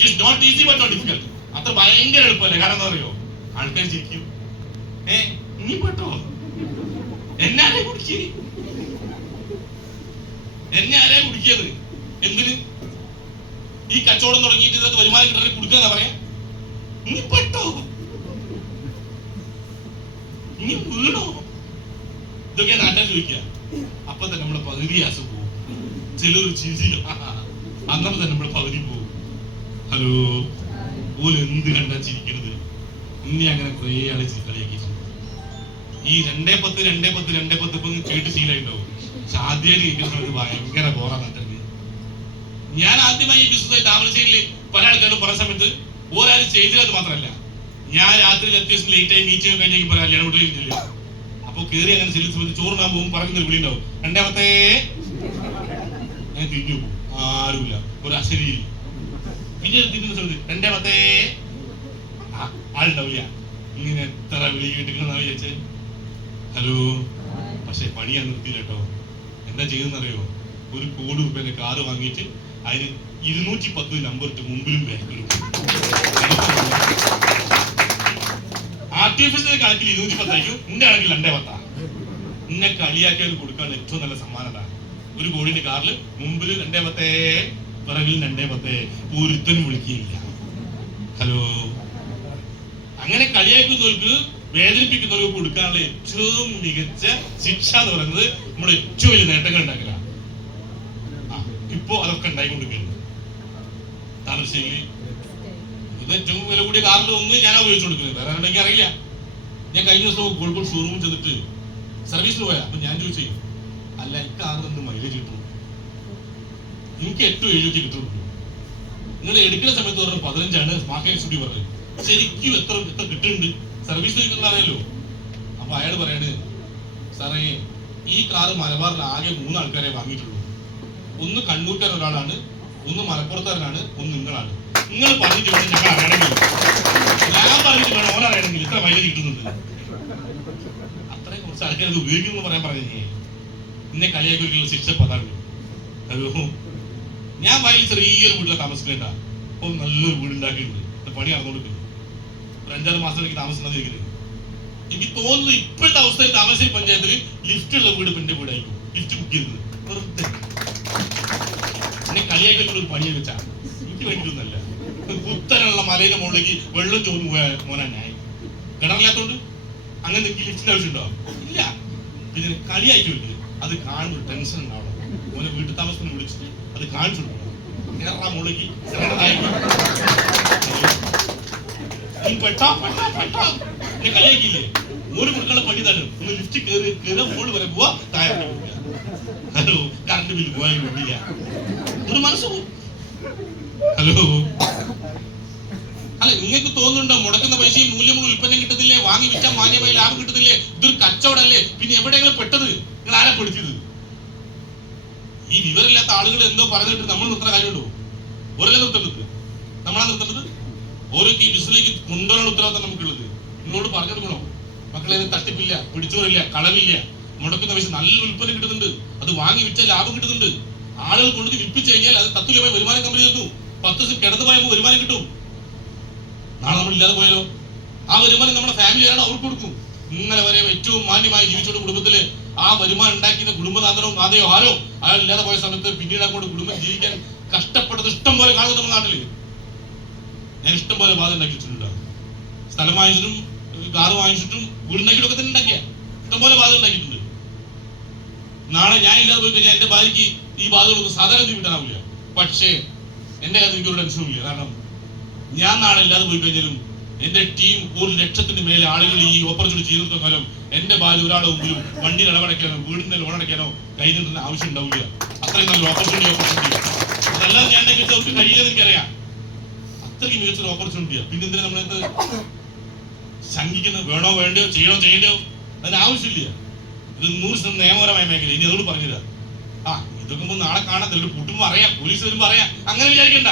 It's not easy but not difficult. അത്ര ഭയങ്കര എളുപ്പമല്ല. കാരണം എന്താ അറിയോ, ആൾക്കാർ ജയിക്കും. നീ പെട്ടോ, എന്നെ ആരെ കുടിക്കേ, എന്നെ ആരെ കുടിക്കിയത്? എന്തിന്? ഈ കച്ചവടം തുടങ്ങിയിട്ട് ഇതൊക്കെ വരുമാനം കിട്ടാൻ കൊടുക്കുക പറയാ. നീ പെട്ടോ, നീ വീണോ? ഇതൊക്കെ നാട്ടാൻ ചോദിക്കുക. അപ്പൊ തന്നെ നമ്മളെ പകുതി ആസം പോകും. ചിലർ ചിരി, അന്നപ്പം തന്നെ നമ്മളെ പകുതി പോകും. ഹലോ, ഓല് എന്ത് കണ്ടാ ചിരിക്കരുത്? ഇനി അങ്ങനെ കുറെ ആള് കളിയാക്കിയിട്ടുണ്ട്. ഈ 2:10 ഇപ്പൊ കേട്ട് ശീലമുണ്ടാവും. പക്ഷെ ആദ്യം കേൾക്കുന്നത് ഭയങ്കര ബോറാ നാട്ടിൽ. ഞാൻ ആദ്യമായി ഈ ബിസിനസ് താമരശ്ശേരിയിൽ പല ആൾക്കാരും പറഞ്ഞ സമയത്ത് ഒരാരും ചെയ്തില്ല മാത്രമല്ല, ഞാൻ രാത്രി അത്യാവശ്യം ലേറ്റ് ആയി മീറ്റിംഗ് കഴിഞ്ഞെങ്കിൽ പറയാം ഇടപെട്ടില്ല. അപ്പൊ കയറി അങ്ങനെ ചെല്ലുന്ന സമയത്ത് ചോറിനാൻ പോകും, പറയുന്നൊരു വിളി ഉണ്ടാവും, 2:10. ഞാൻ തിരിഞ്ഞു പോകും, ആരുമില്ല, ഒരു അശരിയില്ല. പിന്നെ തിരിഞ്ഞ സമയത്ത് 2:10 ആളുണ്ടാവില്ല. ഇങ്ങനെ എത്ര വിളി കേട്ടിരിക്കണമെന്നാണ് വിചാരിച്ചത്. ഹലോ, പക്ഷെ പണി ഞാൻ നിർത്തിയില്ല കേട്ടോ. എന്താ ചെയ്തെന്നറിയോ? ഒരു ₹1,00,00,000 കാറ് വാങ്ങിയിട്ട് അതിന് 210 നമ്പർ ഇട്ട് മുമ്പിലും ബാക്കിലും. ആർട്ടിഫിഷ്യൽ കണക്കിൽ 210 ആയിരിക്കും, എന്റെ കണക്കിൽ 2:10. ഇന്നെ കളിയാക്കിയത് കൊടുക്കാൻ ഏറ്റവും നല്ല സമ്മാനതാണ്. ഒരു കോടിന്റെ കാറിൽ മുമ്പിൽ 2:10, പിറകിൽ 2:10, ഒരുത്തനും വിളിക്കുകയില്ല. ഹലോ, അങ്ങനെ കളിയാക്കുന്നവർക്ക് വേദനിപ്പിക്കുന്നവർക്ക് കൊടുക്കാനുള്ള ഏറ്റവും മികച്ച ശിക്ഷ എന്ന് പറയുന്നത് നമ്മുടെ ഏറ്റവും വലിയ നേട്ടങ്ങൾ ഉണ്ടാക്കുക. ഇപ്പോ അതൊക്കെ ഉണ്ടായിക്കൊണ്ടിരിക്കുന്നു. താമരശ്ശേരി ഇത് ഏറ്റവും വില കൂടിയ കാറിൽ ഒന്ന് ഞാനാ ഉപയോഗിച്ചു കൊടുക്കുന്നത്, വേറെ ഉണ്ടെങ്കിൽ അറിയില്ല. ഞാൻ കഴിഞ്ഞ ദിവസം കോഴിക്കോട് ഷോറൂമിൽ ചെന്നിട്ട് സർവീസിൽ പോയാ. അപ്പൊ ഞാൻ ചോദിച്ചേ, അല്ല ഈ കാർ നിന്ന് മൈലേജ് കിട്ടും? എനിക്ക് 8-7 കിട്ടുള്ളൂ. നിങ്ങൾ എടുക്കുന്ന സമയത്ത് പറഞ്ഞ 15 സ്മാർട്ട് സ്റ്റുഡിയോ പറഞ്ഞത്. ശരിക്കും എത്ര കിട്ടുന്നുണ്ട്? സർവീസ് അറിയാലോ. അപ്പൊ അയാൾ പറയാണ്, സാറേ ഈ കാറ് മലബാറിൽ ആകെ 3 ആൾക്കാരെ വാങ്ങിയിട്ടുള്ളൂ. ഒന്ന് കണ്ണൂർക്കാരൻ ഒരാളാണ്, ഒന്ന് മലപ്പുറത്തുകാരനാണ്, ഒന്ന് നിങ്ങളാണ്. നിങ്ങൾ പറഞ്ഞിട്ട് വേണം ഞങ്ങൾ അറിയണമെങ്കിൽ, ഞാൻ പറഞ്ഞിട്ട് വേണം ഓൻ അറിയണമെങ്കിൽ ഇത്ര മൈലേജ് കിട്ടുന്നുണ്ട്. അത്രയും കുറച്ച് ആൾക്കാർ അത് ഉപയോഗിക്കുന്നു പറയാൻ പറഞ്ഞേ. ഇന്നെ കളിയാക്കിയുള്ള ശിക്ഷ പതാണ്. ഹലോ, ഞാൻ വയലിൽ ചെറിയൊരു വീട്ടിലെ താമസിക്കേണ്ട. അപ്പൊ നല്ലൊരു വീടുണ്ടാക്കിയിട്ടുണ്ട്, പണി നടന്നുകൊടുക്കുന്നു. ഒരു 5-6 മാസത്തേക്ക് താമസിക്കുന്നത്. എനിക്ക് തോന്നുന്നു ഇപ്പോഴത്തെ അവസ്ഥയിൽ താമരശ്ശേരി പഞ്ചായത്തിൽ ലിഫ്റ്റ് ഉള്ള വീട് എന്റെ വീടായിരിക്കും. ലിഫ്റ്റ് ബുക്ക് ചെയ്തത് വെറുതെ. കളിയാക്കിയുള്ള ഒരു പണിയെ വെച്ചാണ് എനിക്ക് വേണ്ടിയിട്ടൊന്നല്ല. കുത്തനുള്ള മലയുടെ മുകളിലേക്ക് വെള്ളം ചോർന്നു പോയ മോനാ ഞാൻ. കിണറില്ലാത്തോണ്ട് അങ്ങനെ ലിഫ്റ്റിന്റെ ആവശ്യമുണ്ടോ? ഇല്ല. പിന്നെ കളിയായിട്ടുണ്ട്. അത് കാണുമ്പോൾ ടെൻഷൻ ഉണ്ടാവണം. മോനെ വീട്ടു താമസത്തിന് വിളിച്ചിട്ട് അത് കാണിച്ചു കൊടുക്കണം. കിണറാ മുകളിലേക്ക് കളിയാക്കിയില്ലേ? ഒരു കൊടുക്കാനുള്ള പണി തന്നെ. ഒന്ന് ലിഫ്റ്റ് കയറി മുകളിൽ വരെ പോവാ, താഴെ ഹലോ കറണ്ട് ബില്ല് പോയാൽ വേണ്ടില്ല ഒരു മനസ്സ് പോകും. ഹലോ അല്ല, നിങ്ങൾക്ക് തോന്നുന്നുണ്ടോ മുടക്കുന്ന പൈസയും മൂല്യമുള്ള ഉൽപ്പന്നം കിട്ടുന്നില്ലേ, വാങ്ങി വിറ്റാൽ മാന്യമായ ലാഭം കിട്ടുന്നില്ലേ, ഇതൊരു കച്ചവടമല്ലേ? പിന്നെ എവിടെയെങ്കിലും പെട്ടത്? നിങ്ങൾ ആരാ പഠിച്ചത്? ഈ വിവരമില്ലാത്ത ആളുകൾ എന്തോ പറഞ്ഞിട്ട് നമ്മൾ നിർത്തുന്ന കാര്യമുണ്ടോ? ഓരല്ലേ നിർത്തേണ്ടത്? നമ്മളാ നിർത്തേണ്ടത്? ഓരോ ഈ ബിസിനസ്സിലേക്ക് കൊണ്ടുവരാനുള്ള ഉത്തരവാദിത്തം നമുക്കുള്ളത്. നിങ്ങളോട് പറഞ്ഞെടുക്കണോ? മക്കളെ തട്ടിപ്പില്ല, പിടിച്ചോറില്ല, കളവില്ല, മുടക്കുന്ന പൈസ നല്ല ഉൽപ്പന്നം കിട്ടുന്നുണ്ട്, അത് വാങ്ങി വിറ്റാൽ ലാഭം കിട്ടുന്നുണ്ട്. ആളുകൾ കൊണ്ടുപോയി വിൽപ്പിച്ചു കഴിഞ്ഞാൽ അത് തത്തുല്യമായ വരുമാനം കമ്പനി തന്നു. 10 ദിവസം കിടന്നു പോയപ്പോൾ വരുമാനം കിട്ടും. നാളെ നമ്മൾ ഇല്ലാതെ പോയാലോ? ആ വരുമാനം നമ്മുടെ ഫാമിലിയാണ് അവർക്ക് കൊടുക്കും. ഇന്നലെ വരെ ഏറ്റവും മാന്യമായി ജീവിച്ചോണ്ട് കുടുംബത്തില് ആ വരുമാനം ഉണ്ടാക്കിയ കുടുംബനാഥനോ നാഥയോ ആരോ അയാൾ ഇല്ലാതെ പോയ സമയത്ത് പിന്നീട് അങ്ങോട്ട് കുടുംബം ജീവിക്കാൻ കഷ്ടപ്പെട്ടത് ഇഷ്ടം പോലെ കാണും നമ്മുടെ നാട്ടില്. ഞാൻ ഇഷ്ടം പോലെ ബാധ ഉണ്ടാക്കി വെച്ചിട്ടുണ്ട്. സ്ഥലം വാങ്ങിച്ചിട്ടും കാറ് വാങ്ങിച്ചിട്ടും വീടുണ്ടാക്കിയിട്ടൊക്കെ തന്നെ ഉണ്ടാക്കിയ ഇഷ്ടം പോലെ ബാധ ഉണ്ടാക്കിയിട്ടുണ്ട്. നാളെ ഞാൻ ഇല്ലാതെ പോയി കഴിഞ്ഞാൽ എന്റെ ഭാര്യയ്ക്ക് ഈ ബാധകളൊന്നും സാധാരണ കിട്ടാനാവില്ല. പക്ഷേ എന്റെ കാര്യം എനിക്കൊരു ടെൻഷനും ഇല്ല. കാരണം ഞാൻ നാളെ ഇല്ലാതെ പോയി കഴിഞ്ഞാലും എന്റെ ടീം 1,00,000-ന് മേലെ ആളുകൾ ഈ ഓപ്പർച്യൂണിറ്റി ചെയ്തിരുന്ന കാലം എന്റെ ഭാര്യ ഒരാളെ മുമ്പിലും വണ്ടിയിൽ ഇടപെടയ്ക്കാനോ വീടിന്റെ ലോൺ അടയ്ക്കാനോ കൈ നീട്ടുന്ന ആവശ്യം ഉണ്ടാവില്ല. അത്രയും നല്ലൊരു ഓപ്പർച്യൂണിറ്റി. അതല്ലാതെ ഞാൻ അവർക്ക് കഴിയില്ലെന്ന് എനിക്കറിയാം. അത്രയ്ക്ക് മികച്ചൊരു ഓപ്പർച്യൂണിറ്റിയാണ്. പിന്നെ എന്തിനാ നമ്മളെന്ത് ശങ്കിക്കുന്നത്? വേണോ വേണ്ടയോ, ചെയ്യണോ ചെയ്യണ്ടോ, അതിന് ആവശ്യമില്ല. ഇത് 100% നിയമപരമായ മേഖല. ഇനി അതോട് പറഞ്ഞില്ല. ഇതൊക്കെ നാളെ കാണത്തില്ല, കൂട്ടുമ്പോ അറിയാം, പോലീസ് വരുമ്പോ അറിയാം. അങ്ങനെ വിചാരിക്കണ്ട.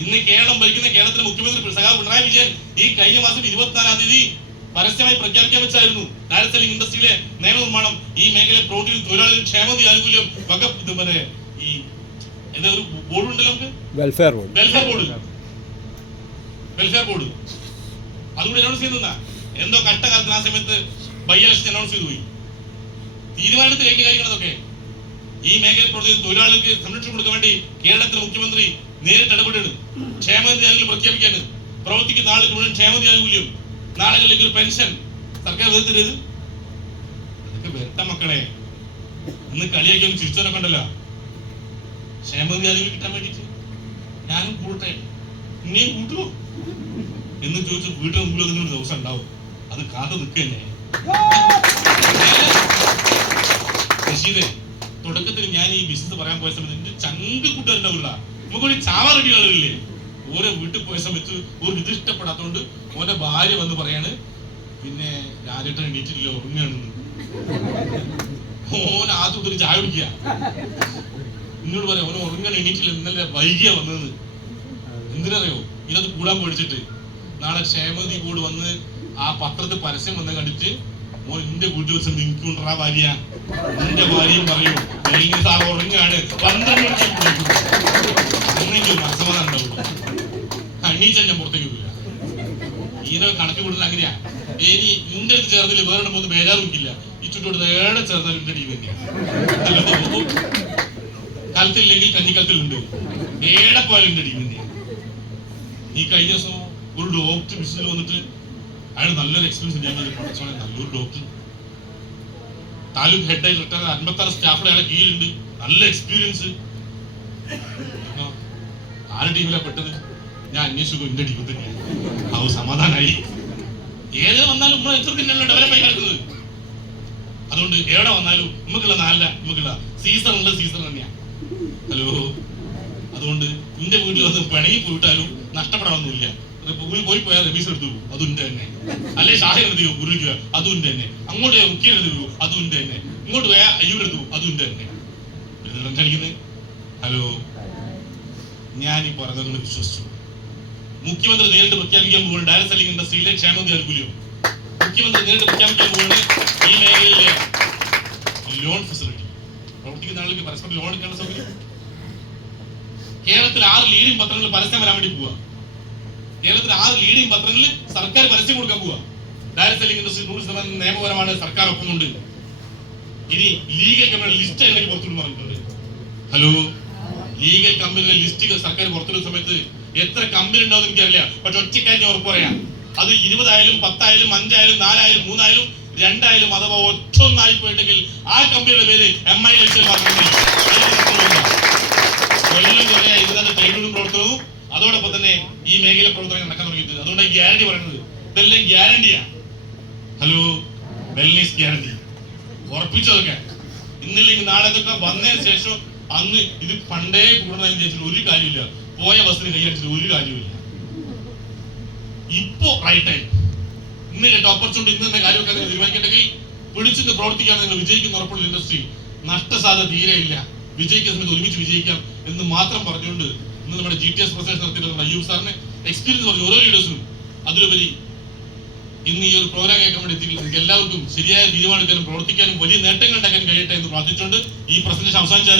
ഇന്ന് കേരളം ഭരിക്കുന്ന കേരളത്തിലെ മുഖ്യമന്ത്രി സഖാവ് പിണറായി വിജയൻ ഈ കഴിഞ്ഞ മാസം 24-ാം തീയതി പരസ്യമായി പ്രഖ്യാപിക്കാൻ വെച്ചായിരുന്നു ഡയറക്ട് സെല്ലിംഗ് ഇൻഡസ്ട്രിയിലെ നിയമനിർമ്മാണം. ഈ മേഖലയിൽ പ്രവർത്തിക്കുന്ന തൊഴിലാളികൾ ക്ഷേമനിധി ആനുകൂല്യം ഈ എന്താ ഒരു ബോർഡ് ഉണ്ടല്ലോ നമുക്ക്, വെൽഫെയർ ബോർഡ്. അതുകൂടി അനൗൺസ് ചെയ്യുന്ന എന്തോ കഷ്ടകാലത്തിന് ആ സമയത്ത് ബൈ ഇലക്ഷൻ അനൗൺസ് ചെയ്തു പോയി. തീരുമാനത്തിൽ ഏക കാര്യങ്ങളതൊക്കെ ഈ മേഖലയിൽ പ്രവർത്തിക്കുന്ന തൊഴിലാളികൾക്ക് സംരക്ഷണം കൊടുക്കാൻ വേണ്ടി കേരളത്തിലെ മുഖ്യമന്ത്രി നേരിട്ട് ഇടപെടുന്നു. ക്ഷേമനിധി ആനുകൂല്യം പ്രഖ്യാപിക്കാണ്. പ്രവർത്തിക്കുന്ന ആളുകൾ മുഴുവൻ ക്ഷേമനിധി ആനുകൂല്യം, നാളുകളിലേക്ക് ഒരു പെൻഷൻ സർക്കാർ വേർതിരിയത്. അതൊക്കെ വരട്ട മക്കളെ. ഇന്ന് കളിയാക്കി ഒന്ന് ചിരിച്ചവരൊക്കെ ഉണ്ടല്ലോ. ക്ഷേമനിധി ആനുകൂല്യം കിട്ടാൻ വേണ്ടിട്ട് ഞാനും കൂട്ടെ, ഇനിയും കൂട്ടുമോ എന്ന് ചോദിച്ചു വീട്ടിൽ മുമ്പിൽ അതിനൊരു ദിവസം ഉണ്ടാവും. അത് കാത്തു നിൽക്കന്നെ. ശശീതെ, തുടക്കത്തിൽ ഞാൻ ഈ ബിസിനസ് പറയാൻ പോയ സമയത്ത് എന്റെ ചങ്ക് കൂട്ടുകാരുണ്ടാവില്ല. നമുക്കൊരു ചാവാ റെഡി ആളുകളില്ലേ? ഓരോ വീട്ടിൽ പോയ സമയത്ത് ഒരു ഇത് ഇഷ്ടപ്പെടാത്തോണ്ട് ഓന്റെ ഭാര്യ വന്ന് പറയാണ്, പിന്നെ രാജേട്ടൻ എണീറ്റില്ലോ, ഉറങ്ങാണെന്ന്. ഓൻ ആദ്യം ഒരു ചായ കുടിക്കുക. എന്നോട് പറയാം, ഓരോ ഉറങ്ങാൻ എണീറ്റില്ല, ഇന്നലെ വൈകിയാ വന്നത്. എന്തിനറിയോ? ഇതിനകത്ത് കൂടാൻ പഠിച്ചിട്ട് നാളെ ക്ഷേമനിധി ബോർഡ് വന്ന് ആ പത്രത്തിൽ പരസ്യം വന്ന് കണ്ടിട്ട് മോൻ എന്റെ വീട്ടിൽ വെച്ച് നിനക്ക് കൊണ്ടുവരാ ഭാര്യ, എന്റെ ഭാര്യയും പറയൂ സാർ ഉറങ്ങാണ് 12 മണിക്ക് അന്നെങ്കിൽ ഒരു മനസ്സമാധാനം ഉണ്ടാവില്ല. അണ്ണീച്ചാൽ ഞാൻ പുറത്തേക്ക് പോയില്ല. ഈനൊക്കെ കണക്ക് വിടുന്നത് അങ്ങനെയാ. ഇനി നിന്റെ അടുത്ത് ചേർന്നില്ല വേറെ പോകുന്ന ബേജാറില്ല. ഈ ചുറ്റോട്ട് ഏടെ ചേർന്നാലും എന്റെ ടീം തന്നെയാ. കലത്തില്ലെങ്കിൽ കഞ്ഞിക്കലത്തിലുണ്ട്, ഏടെ പോയാലും എന്റെ ടീം തന്നെയാ. ഈ കഴിഞ്ഞ ദിവസം ഒരു ഡോക്ടർ ബിസിനസ്സിൽ വന്നിട്ട് അയാൾ നല്ലൊരു എക്സ്പീരിയൻസ്. ഞാൻ പഠിച്ചോളെ നല്ലൊരു ഡോക്ടർ, താലൂക്ക് ഹെഡായി റിട്ടയർ, 56 സ്റ്റാഫുടെ അയാളെ കീഴിലുണ്ട്, നല്ല എക്സ്പീരിയൻസ്. ആരുടെ ടീമിലാണ് പെട്ടത്? ഞാൻ അന്വേഷിച്ചു, എന്റെ ടീമിൽ തന്നെയാണ്. അത് സമാധാനമായി. ഏത് വന്നാലും നമ്മൾ എത്ര തന്നെയല്ലോ ഡെവലപ്പായി കിടക്കുന്നത്. അതുകൊണ്ട് എവിടെ വന്നാലും നമുക്കുള്ള നാലല്ല, നമുക്കുള്ള സീസൺ ഉള്ള സീസൺ തന്നെയാണ്. ഹലോ, അതുകൊണ്ട് എന്റെ വീട്ടിൽ വന്ന് പിണങ്ങി പോയിട്ടാലും നഷ്ടപ്പെടാനൊന്നുമില്ല. പോയി പോയാൽ റബീസ് എടുത്തു പോകും, അതും തന്നെ. അല്ലെ ഷാഹിർ എടുത്തു ഗുരുക്കുക, അതും തന്നെ. അങ്ങോട്ട് മുഖ്യൻ എടുത്തു, അതും തന്നെ. ഇങ്ങോട്ട് പോയാൽ അയ്യൂർ എടുത്തു, അതും തന്നെ. കളിക്കുന്നത്. ഹലോ, ഞാൻ ഈ പറഞ്ഞത് വിശ്വസിച്ചു. മുഖ്യമന്ത്രി നേരിട്ട് പ്രഖ്യാപിക്കാൻ പോകുന്നത് ഡയറക്ട് സെല്ലിംഗ് ഇൻഡസ്ട്രിയിലെ ക്ഷേമനിധി ആനുകൂല്യം. മുഖ്യമന്ത്രി നേരിട്ട് പ്രഖ്യാപിക്കാൻ പോകുന്നത് ഈ മേഖലയിലെ ലോൺ ഫെസിലിറ്റി. പ്രവർത്തിക്കുന്ന ആളുകൾക്ക് പരസ്പരം ലോൺ എടുക്കേണ്ട സൗകര്യം. കേരളത്തിൽ 6 ലീഡിംഗ് പത്രങ്ങളിൽ പരസ്യം വരാൻ വേണ്ടി പോവുക. കേരളത്തിൽ 6 ലീഡിംഗ് പത്രങ്ങളിൽ സർക്കാർ പരസ്യം കൊടുക്കാൻ പോവുക. ഡയറക്ട് സെല്ലിംഗ് ഇൻഡസ്ട്രി 100% നിയമപരമാണ്, സർക്കാർ ഒപ്പമുണ്ട്. ഇനി ലീഗൽ കമ്പനിയുടെ ലിസ്റ്റ് അല്ലെങ്കിൽ പുറത്തുകൊണ്ട് പറഞ്ഞിട്ടുണ്ട്. ഹലോ, ലീഗൽ കമ്പനിയുടെ ലിസ്റ്റ് സർക്കാർ പുറത്തുവിടുന്ന സമയത്ത് എത്ര കമ്പനി ഉണ്ടാവും എനിക്കറിയില്ല. പക്ഷെ ഒറ്റക്കാര്യം ഞാൻ ഉറപ്പ് പറയാം, അത് 20 ആയാലും 10 ആയാലും 5 ആയാലും 4 ആയാലും 3 ആയാലും 2 ആയാലും അഥവാ ഒറ്റൊന്നായി പോയിട്ടുണ്ടെങ്കിൽ ആ കമ്പനിയുടെ പേര് MI ലക്ഷ്യം മാത്രമേ. കൊല്ലം കുറേ ഇതിനകത്ത് ട്രേഡ് പ്രവർത്തനവും അതോടൊപ്പം തന്നെ ഈ മേഖല പ്രവർത്തനം നടക്കാൻ തുടങ്ങിയിട്ട്. അതുകൊണ്ട് ഗ്യാരണ്ടി പറയുന്നത് ഇതെല്ലാം ഗ്യാരണ്ടിയാ. ഹലോ, വെൽനസ് ഗ്യാരണ്ടി ഉറപ്പിച്ചതൊക്കെ ഇന്നില്ലെങ്കിൽ നാളെ അതൊക്കെ വന്നതിന് ശേഷം അന്ന് ഇത് പണ്ടേ കൂടുന്നതിന് വിചാരിച്ചിട്ട് ഒരു കാര്യമില്ല. പോയ ബസ്സിന് കൈയടിച്ചിട്ട് ഒരു കാര്യമില്ല. ഇപ്പോ റൈറ്റ് ടൈം, ഇന്ന് കേട്ടോ ഓപ്പർച്യൂണിറ്റി, ഇന്ന് തന്നെ കാര്യമൊക്കെ തീരുമാനിക്കണമെങ്കിൽ പിടിച്ചിട്ട് പ്രവർത്തിക്കാണ് നിങ്ങൾ വിജയിക്കുന്ന ഉറപ്പുള്ള ഇൻഡസ്ട്രി. നഷ്ടസാധ്യത തീരെ ഇല്ല. വിജയിക്കുന്ന സമയത്ത് ഒരുമിച്ച് വിജയിക്കാം എന്ന് മാത്രം പറഞ്ഞുകൊണ്ട് ഇന്ന് നമ്മുടെ GTS പ്രസേഷൻ നടത്തിയിട്ടുള്ള അയ്യൂബ് സാറിന് എക്സ്പീരിയൻസ് പറഞ്ഞു ഓരോ ലീഡേഴ്സിനും. അതിലുപരി ഇന്ന് ഈ ഒരു പ്രോഗ്രാം കേൾക്കാൻ വേണ്ടി എത്തിയിട്ടുള്ള എല്ലാവർക്കും ശരിയായ തീരുമാനമെടുക്കാനും പ്രവർത്തിക്കാനും വലിയ നേട്ടങ്ങൾ ഉണ്ടാക്കാൻ കഴിയട്ടെ എന്ന് പ്രാർത്ഥിച്ചുകൊണ്ട് ഈ പ്രസന്റേഷൻ അവസാനിച്ച